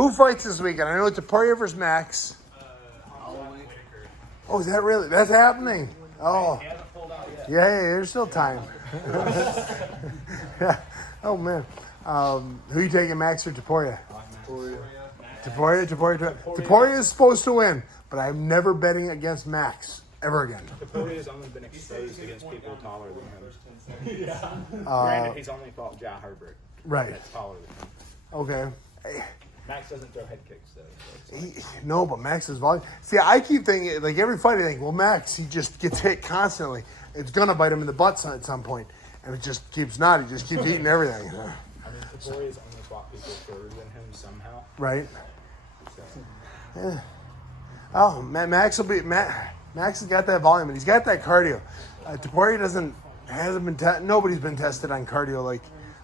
Who fights this weekend? I know it's Taporia versus Max. Oh, is that really? That's happening. Oh. He hasn't pulled out yet. Yeah, there's still time. Yeah. Oh, man. Who you taking, Max or Taporia? Taporia is supposed to win, but I'm never betting against Max ever again. Taporia's only been exposed against people taller than him. Granted, he's only fought Jai Herbert. Right. That's taller than him. Okay. Max doesn't throw head kicks, though. No, but Max's volume. See, I keep thinking, like every fight, I think, well, Max, he just gets hit constantly. It's going to bite him in the butt at some point. And it just keeps not. He just keeps eating everything. I mean, Taporia's only fought people shorter than him somehow. Right. So. Yeah. Oh, Max has got that volume, and he's got that cardio. Taporia nobody's been tested on cardio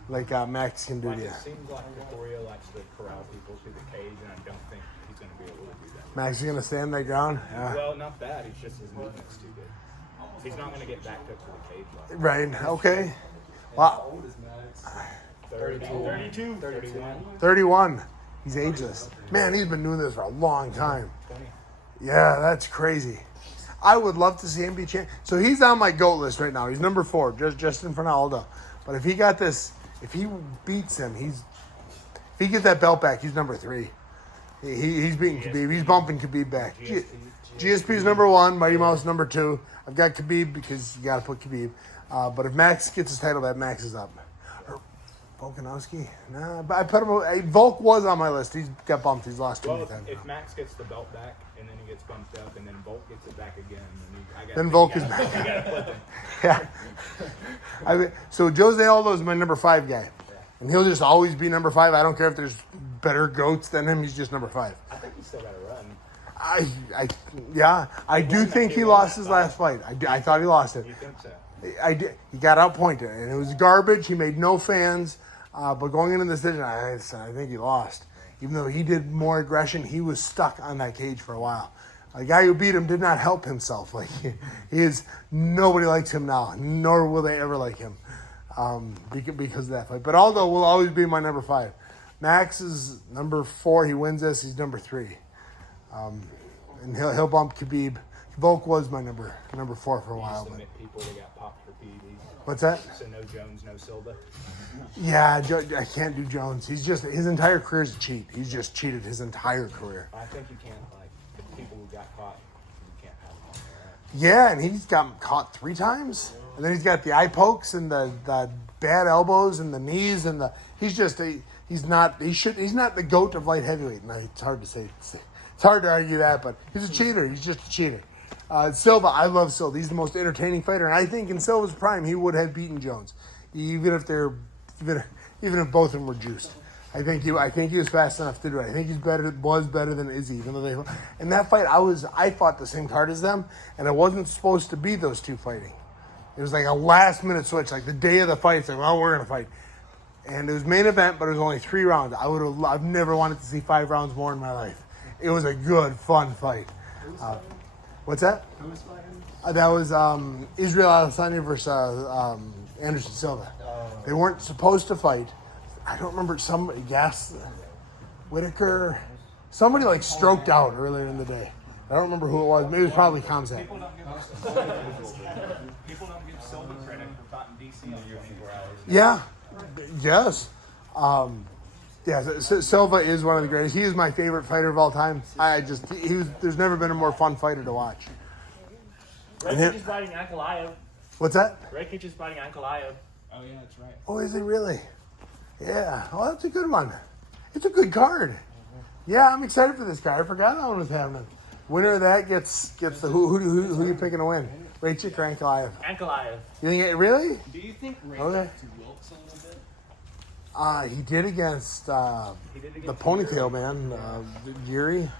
like Max can do to you. It seems like Taporia likes to corral people to the cage, and I don't think he's going to be able to do that. Max is going to stand that ground? Yeah. Well, not that. He's just his movement's too good. He's not going to get backed up to the cage. Right. Okay. Wow. 32, 31. 31. He's ageless. Man, he's been doing this for a long time. 20. Yeah, that's crazy. I would love to see him be champ. So he's on my GOAT list right now. He's number 4, just in front of Aldo. But if he beats him, if he gets that belt back, he's number 3. He's beating Khabib. He's bumping Khabib back. GSP's number 1, Mighty Mouse number 2. I've got Khabib because you got to put Khabib. But if Max gets his title back, Max is up. Volkanovski? Nah, but I put him. Volk was on my list. He's got bumped. He's lost 20 times. If Max gets the belt back and then he gets bumped up and then Volk gets it back again, then Volk is back. You got to flip him. Yeah. So Jose Aldo is my number 5 guy, and he'll just always be number 5. I don't care if there's better GOATs than him. He's just number 5. I think he's still got to run. I do think he lost his last fight. I thought he lost it. You think so? I did. He got outpointed, and it was garbage. He made no fans. But going into the decision, I think he lost. Even though he did more aggression, he was stuck on that cage for a while. The guy who beat him did not help himself. Like he is, nobody likes him now, nor will they ever like him because of that fight. But Aldo will always be my number 5. Max is number 4. He wins this. He's number 3, and he'll bump Khabib. Volk was my number 4 for a while. Submit people that got popped for PEDs. What's that? So no Jones, no Silva. Yeah, I can't do Jones. His entire career is a cheat. He's just cheated his entire career. I think you can't, the people who got caught, you can't have them on there. Yeah, and he's got caught 3 times. And then he's got the eye pokes and the bad elbows and the knees and he's not the GOAT of light heavyweight. No, it's hard to say. It's hard to argue that, but he's a cheater. He's just a cheater. Silva, I love Silva. He's the most entertaining fighter, and I think in Silva's prime he would have beaten Jones, even if both of them were juiced. I think he was fast enough to do it. I think was better than Izzy, even though in that fight I fought the same card as them, and it wasn't supposed to be those two fighting. It was like a last minute switch, like the day of the fight. It's like, well, we're gonna fight, and it was main event, but it was only 3 rounds. I've never wanted to see 5 rounds more in my life. It was a good, fun fight. What's that? Who was fighting? That was Israel Adesanya versus Anderson Silva. They weren't supposed to fight. I don't remember, somebody, Whitaker, somebody stroked out earlier in the day. I don't remember who it was. Maybe it was probably Kamzat. People don't give Silva credit for fighting DC in 24 hours. Yeah. Yes. Silva is one of the greatest. He is my favorite fighter of all time. There's never been a more fun fighter to watch. Rakic is fighting Ankalaev. What's that? Rakic is fighting Ankalaev. Oh, yeah, that's right. Oh, is he really? Yeah. Well, that's a good one. It's a good card. Yeah, I'm excited for this card. I forgot that one was happening. Winner of that gets the who are you picking to win? Rakic or Ankalaev? Ankalaev. You think really? Do you think Ray Okay. wilts a little bit? He did against the ponytail man, Yuri.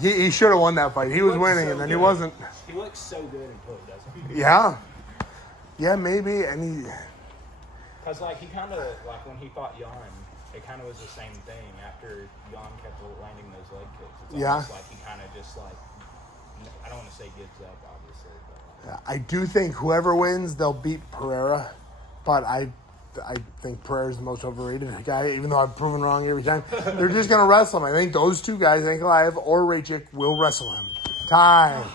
He should have won that fight. He was winning, and then he wasn't. He looks so good until he doesn't. Yeah. Yeah, maybe. And Because, he kind of, when he fought Jan, it kind of was the same thing. After Jan kept landing those leg kicks, it's almost like he kind of just, I don't want to say gives up, obviously. But I do think whoever wins, they'll beat Pereira. But I I think Pereira is the most overrated guy, even though I'm proven wrong every time. They're just going to wrestle him. I think those two guys, Ankalaev or Rachik, will wrestle him. Time.